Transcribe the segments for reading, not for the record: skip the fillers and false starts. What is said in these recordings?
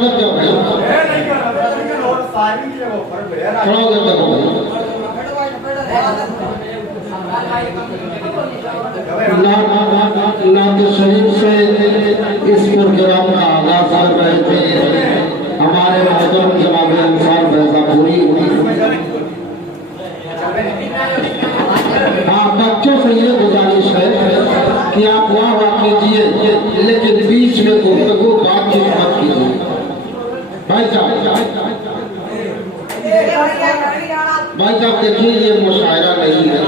अदब जाओ भाई, थोड़ा उधर देखो भाई। नात शरीफ से इस प्रोग्राम का आगाज कर रहे थे हमारे मोहतरम जनाब अंसार फैजापुरी। हाँ, बच्चों से ये गुजारिश है कि आप वाह वाह कीजिए, लेकिन बीच में गुफ्तगू बातचीत मत कीजिए। भाई साहब देखिए, ये मुशायरा नहीं है,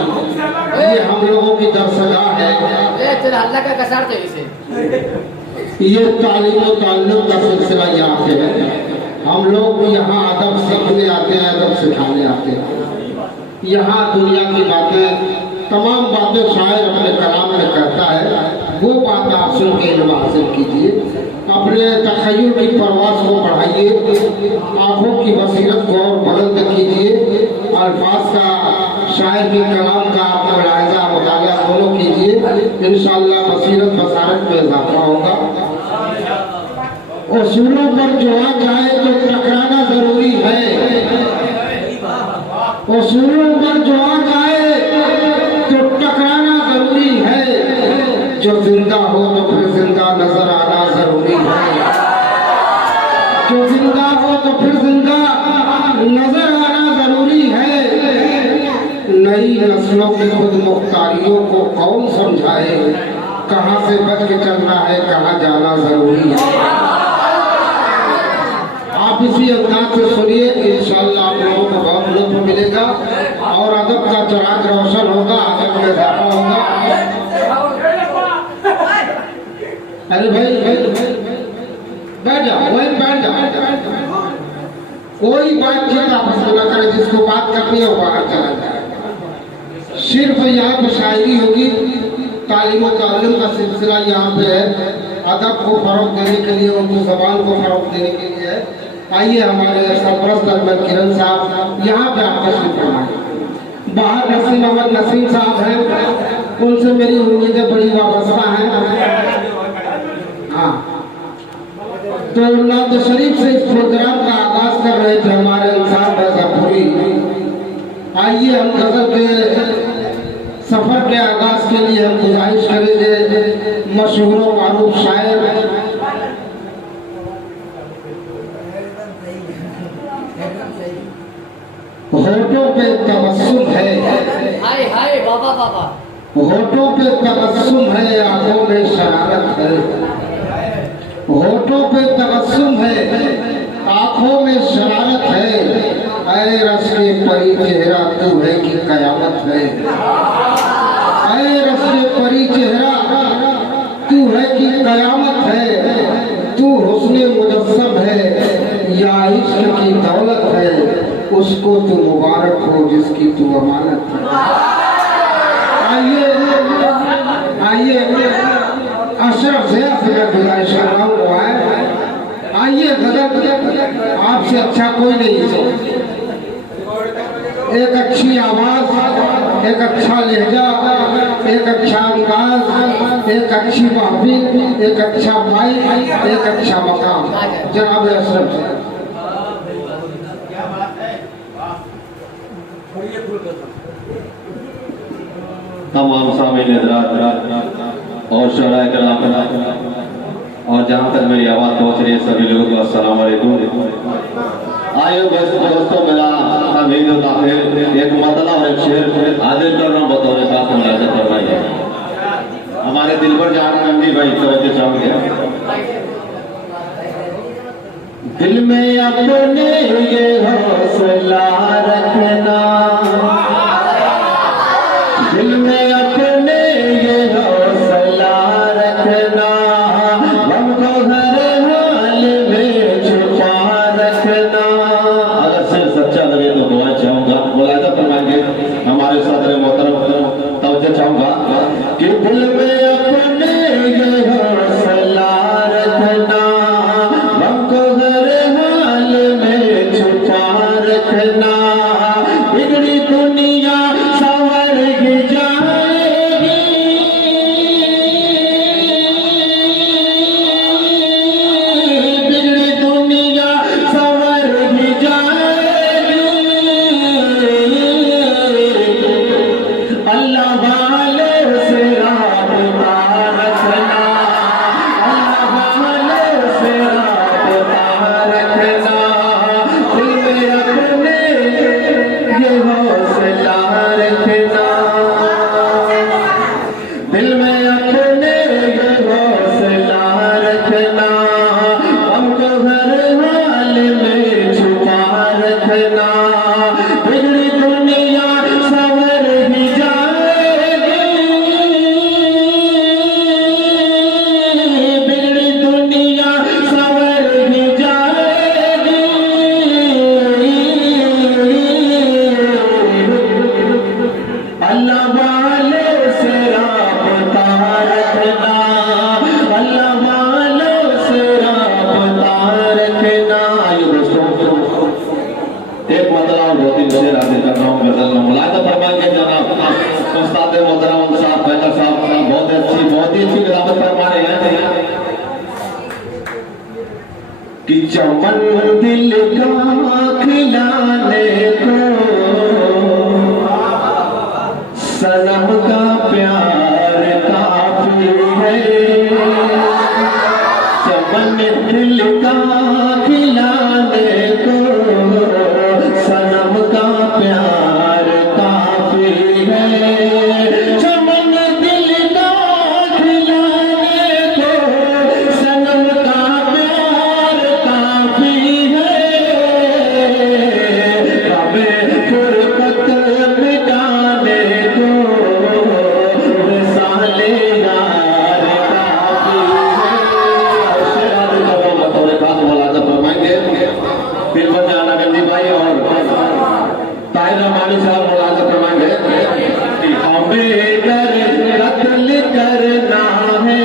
ये हम लोगों की दरसगाह है। ये तालीम और ताल्लुम का सिलसिला यहाँ पे है। हम लोग यहाँ अदब सीखने आते हैं, अदब सिखाने आते हैं। यहाँ दुनिया की बातें, तमाम बातें शायर अपने कलाम में कहता है, वो बात आप सुन के इल्म हासिल कीजिए, अपने तखय्युल की परवाज़ को बढ़ाइए, आँखों की बसीरत को और बुलंद कीजिए, अल्फाज का, शायर के कलाम का आप मुलाहिज़ा मुताला दोनों कीजिए। इंशाअल्लाह बसीरत बसारत में इजाफा होगा। उसूलों पर जो आ जाए तो टकराना जरूरी है, उसूलों पर जो आ जाए तो टकराना जरूरी है। जो जिंदा हो तो फिर जिंदा नजर आना जरूरी है, जो जिंदा हो तो फिर जिंदा नजर आना जरूरी है। नई नस्लों की खुद मुख्तारियों को कौन समझाए, कहाँ से बच के चलना है, कहाँ जाना जरूरी है। आप इसी अंदाज से सुनिए, इंशाअल्लाह आप लोगों को बहुत लुत्फ मिलेगा और अदब का चिराग रोशन होगा, अदब में इजाफा होगा। अरे भाई बैठ जाओ, वहीं बैठ जाओ, कोई बातचीत आपस में न करे, जिसको बात करनी है वो बाहर चला जाए। सिर्फ यहाँ पे शायरी होगी, तालीम और ताल्लुम का सिलसिला यहाँ पे है, अदब को फरोग देने के लिए, उर्दू ज़बान को फरोग देने के लिए है। आइए हमारे सरपरस्त अहमद किरण साहब यहाँ पे आपका तशरीफ फरमाएं। बाहर नसीम अहमद नसीम साहब हैं, उनसे मेरी उम्मीदें बड़ी वाबस्ता हैं। हाँ, तो नात शरीफ से इस प्रोग्राम का आगाज कर रहे थे हमारे अंसार फैजापुरी। आइए हम गजल के सफर के आगाज के लिए हम गुजारिश करेंगे मशहूर और मारूफ शायर होठों पे तबस्सुम है, हाय हाय बाबा बाबा, होठों पे तबस्सुम है, आंखों में शरारत है। होठों पे तबस्सुम है, आंखों में शरारत है। ऐ रस के परी चेहरा तू है कि कयामत है। ऐ रस के परी चेहरा तू है कि कयामत है। तू हुस्ने मुजस्सम है या इश्क की दौलत है, उसको तू मुबारक हो जिसकी तू अमानत है। आइए आइए, अशरफ से गुजारिश कर रहा हूँ, आइए गजल आपसे अच्छा कोई नहीं है। एक अच्छी आवाज, एक अच्छा लहजा, एक अच्छा अंदाज, एक अच्छी महफिल, एक अच्छा माइक, एक अच्छा मकाम, जनाब अशरफ से। तमाम सामीन हज़रात और शोहराए कराम और जहाँ तक मेरी आवाज़ पहुँच रही है सभी लोगों को अस्सलाम वालेकुम। आइए दोस्तों, मेरा हमीद एक मतला और एक शेर हाजिर कर रहा हूँ बतौर खास मुलाज़ा फरमाइए। हमारे दिल पर जान मंदी भाई तवज्जो चाहूँगे। दिल में अपने ये हौसला रखना, दिल में अपने ये हौसला रखना, हमको हर हाल में छुपा रखना। अगर सिर्फ सच्चा लगे तो दुआ चाहूंगा, मुलाज़ा फरमाएंगे हमारे सदर मोहतरम, तवज्जो चाहूंगा कि दिल में अपने ये हौसला रखना, हमको हर हाल में छुपा रखना। चमन दिल का खिलाने को सनम का प्यार काफी है। चमन दिल का खिलाने को सनम का प्यार काफी है। चमन दिल का खिलाने को सनम का प्यार काफी है। कबे फुरकत मिटाने को साले यार काफी है। फिर बजाना गंदी भाई और ताहिर रहमानी साहब मुलाजा फरमाएंगे कि हमें कर कत्ल करना है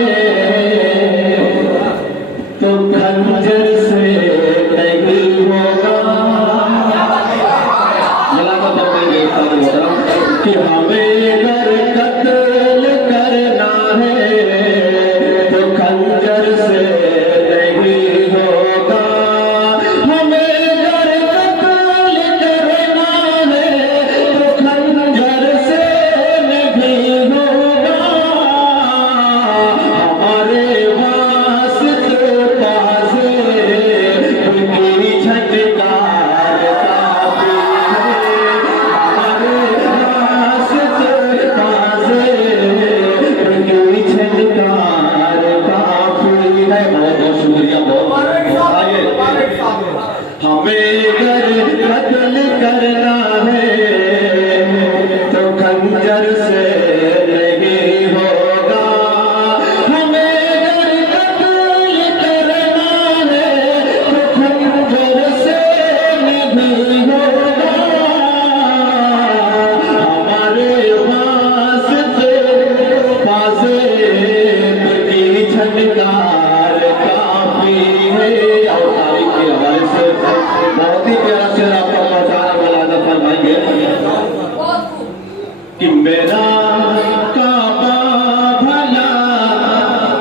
तो खंजर से नहीं होगा। मुलाजा फरमाएंगे कि हमें कर कत्ल करना है तो खंजर से नहीं होगा। हमें कर कत्ल करना है तो खंजर से नहीं होगा। हमारे वास्ते पासे उनकी झटकार काफी है। हमारे वास्ते पासे उनकी झटकार काफी है। बहुत बहुत शुक्रिया, बहुत आइए। हमें अगर कत्ल करना है तो खंजर से नहीं होगा। हमें अगर कत्ल करना है तो खंजर से नहीं होगा। हमारे वास्ते पासे की झटकार काफी है। और तारीख के हवाले से बहुत ही प्यारा शेर आपका पहुंचाना मुलाजा फरमाएंगे कि मेरा काबा भला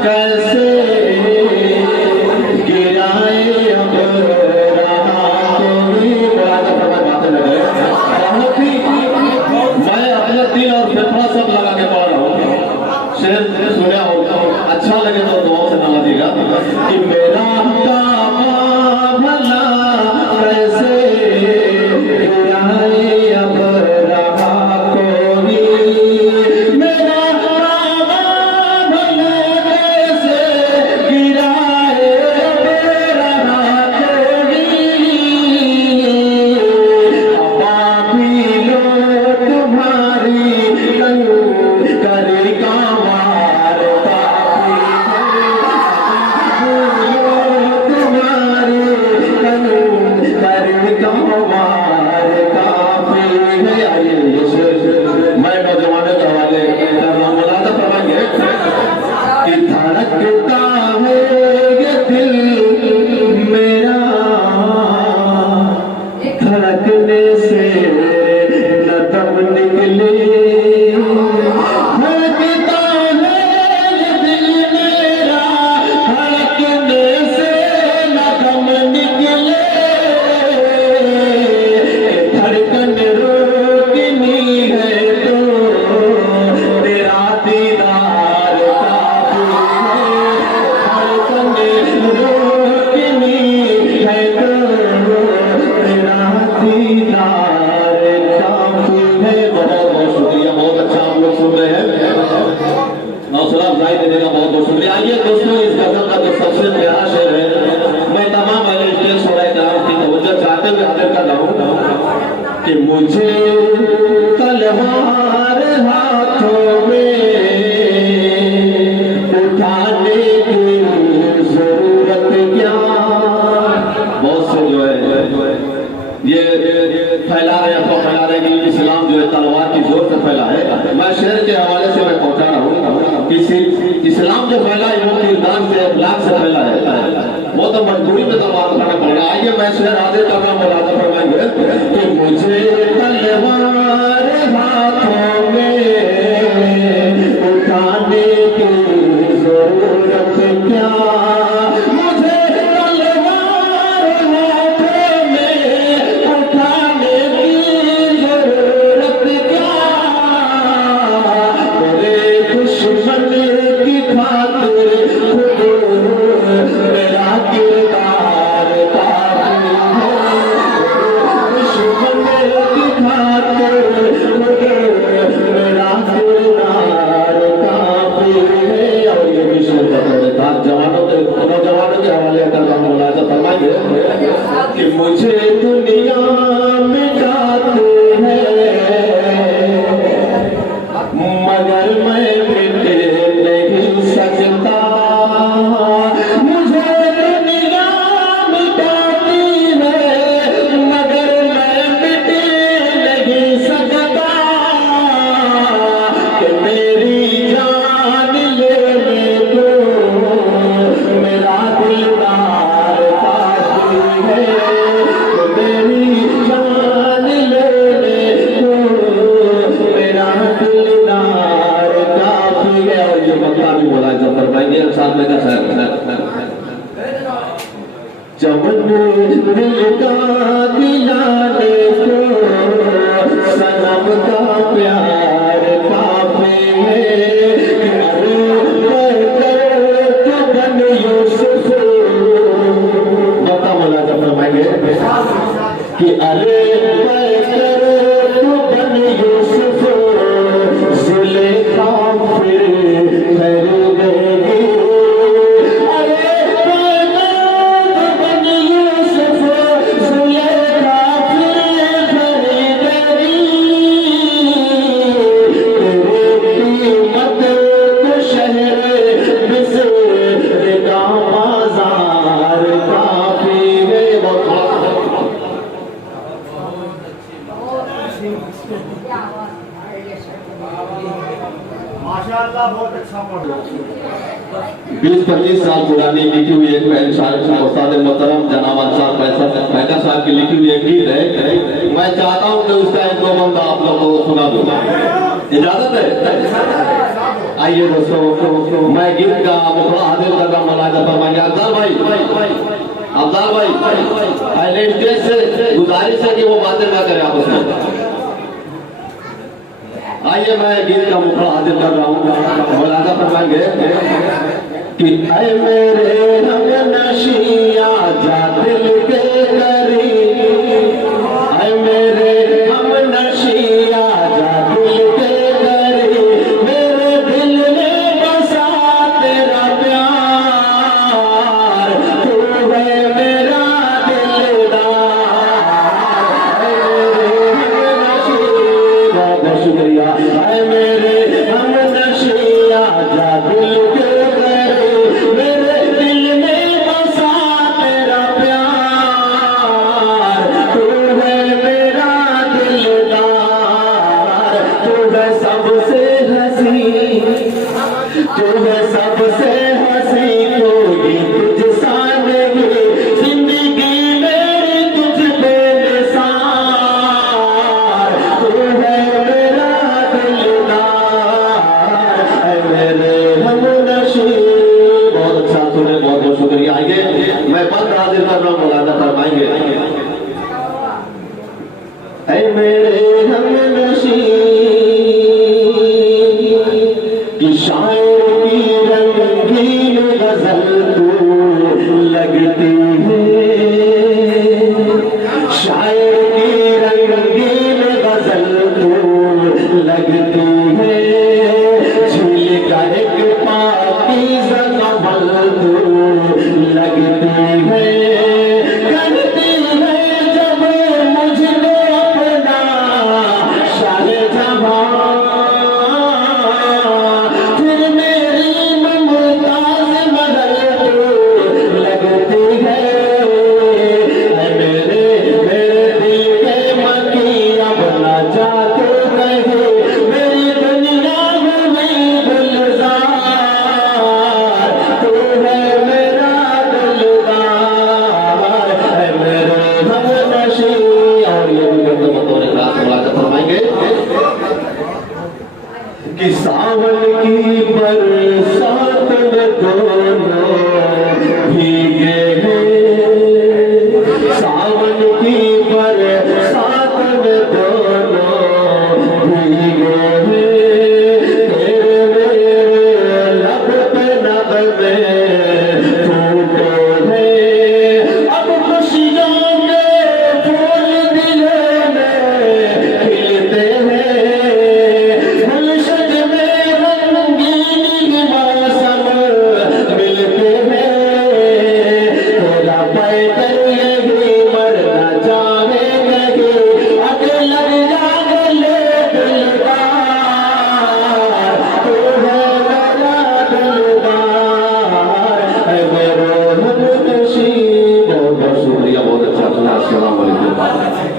कैसे गिराए अब रहा कोई। मुलाजा फरमाए बातें लगे बहुत ही मैं अपने दिल और फेफड़ा सब लगा के पढ़ रहा हूँ। शेर सुना होगा, अच्छा लगे तो दुआओं से नवाजिएगा कि मेरा काबा भला कैसे गिराए अब रहा कोई। मेरा काबा भला कैसे गिराए अब रहा कोई। अबाबी लो तुम्हारी करी का मार काफी है। तुम्हारी करी का मार काफी है। आइए मैं नौजवानों के हवाले मुलाजा फरमाएंगे कि धड़कता है ये दिल मेरा धड़कने से न दम निकले। धड़कता है ये दिल मेरा धड़कने से न दम निकले। धड़कन रोकनी है तो तेरा दीदार काफी है। धड़कन रोकनी है तो तेरा दीदार काफी है। बहुत बहुत शुक्रिया, बहुत अच्छा हम लोग सुन रहे हैं। हौसला अफजाई देने का बहुत बहुत शुक्रिया। आइए दोस्तों, इस गजल का जो सबसे प्यारा शेर है मैं तमाम अहले स्टेज शोराए कराम की तवज्जो चाहते हुए हाजिर कर रहा हूँ कि मुझे तलवार हाथों में उठाने की जरूरत क्या। बहुत से जो है ये फैला रहे हैं, तो फैला रहे हैं कि इस्लाम जो है तलवार की जोर से फैला है। मैं शेर के हवाले से मैं पहुंचा रहा हूँ कि इस्लाम जो फैला है वो किरदार से अखलाक से फैला है। वो तो मजबूरी में तलवार उठाना पड़ रहा है। आइए मैं शेर हाजिर करना मुलाजा फरमाएंगे कि मुझे तलवार हाथों में उठाने की जरूरत क्या। मुझे तलवार मुझे दुनिया मिटाते हैं मगर मैं मिट नहीं सकता। मुझे दुनिया मिटाती है मगर मैं मिट नहीं सकता कि मेरी जान लेने को मेरा दिलदार काफी है कि मेरी जान लेने को मेरा दिलदार काफी है। और ये मकान भी बोला जब फरमाएंगे साथ में का सर चमन दिल का दिलाने को सनम का प्यार काफी है। अरे बन यूसुफ बता बोला जब फरमाएंगे कि अरे बन यूसुफ जुलेखा फिर खरीदेगी। अरे बन यूसुफ जुलेखा फिर खरीदेगी। तेरी कीमत तो शहर मिस्र का बाजार काफी है। माशाअल्लाह बहुत अच्छा पढ़ रहे हो। 20-25 साल पुरानी लिखी हुई एक उस्ताद मोहतरम जनाब अंसार पैदा साहब की लिखी हुई एक गीत है। मैं चाहता हूँ कि उसका एक दो बंदा आप लोगों को सुना दूंगा, इजाजत है? आइए दोस्तों, मैं गीत का मुखड़ा हाजिर कर रहा हूँ। मौलाना फरमाएंगे अफजल भाई स्टेज से गुजारिश है कि वो बातें ना करें आपस में। आइए मैं गीत का मुखड़ा हाजिर कर रहा हूँ। मौलाना फरमाएंगे कि ऐ मेरे हम नशिया जा दिल के करीब। ऐ मेरे हम नशिया जा दिल के करीब। मेरे दिल में बसा तेरा प्यार तू है मेरा दिलदार। ऐ मेरे हम नशिया शुक्रिया। ऐ मेरे हम नशिया जा दिल के करीब। मेरे दिल में बसा तेरा प्यार तू है मेरा दिलदार। तू है सबसे हंसी, तू है सबसे हंसी, कोई तुझ सा नहीं। जिंदगी मेरी तुझ पे निसार तू है मेरा दिलदार। ऐ मेरे हम नशी। बहुत अच्छा सुने, बहुत बहुत शुक्रिया। आइए मैं बंद हाजिर कर रहा हूँ। मौलाना फरमाएंगे ऐ मेरे हम नशी कि शायर की रंगीन गजल तू लगती है। शायर की रंगीन गजल तू लगती है। झील का एक पाकीज़ा कमल तू लगती है। करती है जब मुझको अपना शाहे जहां। फिर मेरी मुमताज मगर तू लगती है। मेरे दिल के मकी अब न जाते रहे। मेरी दुनिया हुई गुलजार तू है मेरा दिलदार। है मेरे हम नशी। और ये भी करते बतौर खास मुलाकात फरमाएंगे कि सावन की बरसात में दोनों भीगे हैं। सावन की बरसात में दोनों भीगे हैं। तेरे मेरे लब पे नब में फूटे हैं। अब खुशियों के फूल दिलों में खिलते हैं। गुलशन में रंगीन मौसम मिलते हैं। तेरा पैदल यही मर्द अस्सलाम वालेकुम।